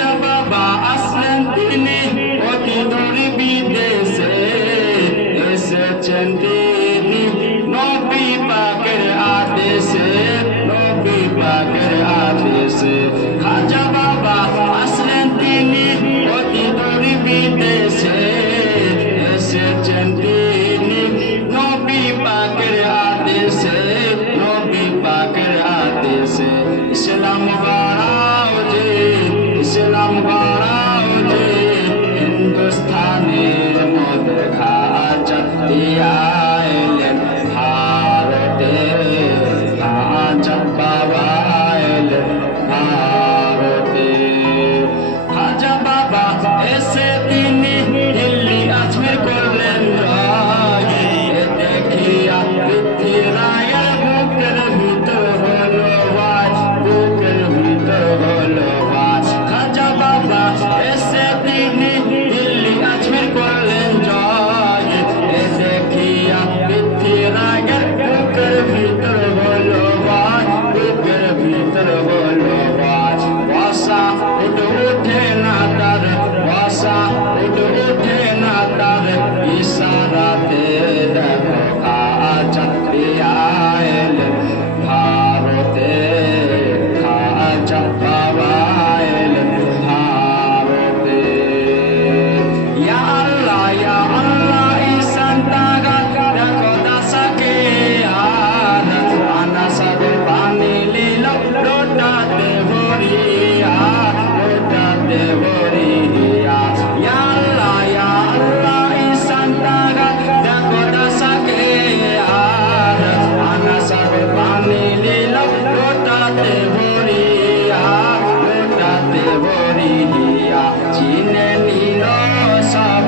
খাজা বাবা আসলেন তিনি অতি দূর বিদেশে, এসেছেন তিনি নবী পাকের আদেশে, নবী পাকের আদেশে। খাজা বাবা আসলেন তিনি অতি দূর বিদেশে, এসেছেন তিনি নবী পাকের আদেশে, নবী পাকের আদেশে। ইসলাম গড়াও যে, ইসলাম গড়াও যে, হিন্দুস্তানের মধ্যে খাজা দিয়া এলেন ভারতে, খাজা বাবা এলেন ভারতে। খাজা বাবা এসে তিনি দিল্লি আজমির করলেন জয়, এ দেখিয়া পৃথ্বীরায়ের বুকের ভিতর হলো বাজ, বুকের ভিতর হলো বাজ। খাজা বাবা এসে তিনি দিল্লি আজমির করলেন জয়, এ দেখিয়া পৃথ্বীরায়ের বুকের ভিতর হলো বাজ, বুকের ভিতর হলো বাজ। বসা উঠে না তার, বসা উঠে না তার, ইশারাতে দেখো খাজা দিয়া এলেন ভারতে, খাজা বাবা এলেন ভারতে। ইয়া আল্লাহ ঈশান তারা দেখো দাসাকে আর, আনাসাদের পানি লীল লোটাতে ভরিয়া, লোটাতে ভরিয়া। ইয়া আল্লাহ ঈশান তারা দেখো দাসাকে আর, আনাসাদের পানি লীল লোটাতে ভরিয়া, লোটাতে ভরিয়া। চিনে নিল সব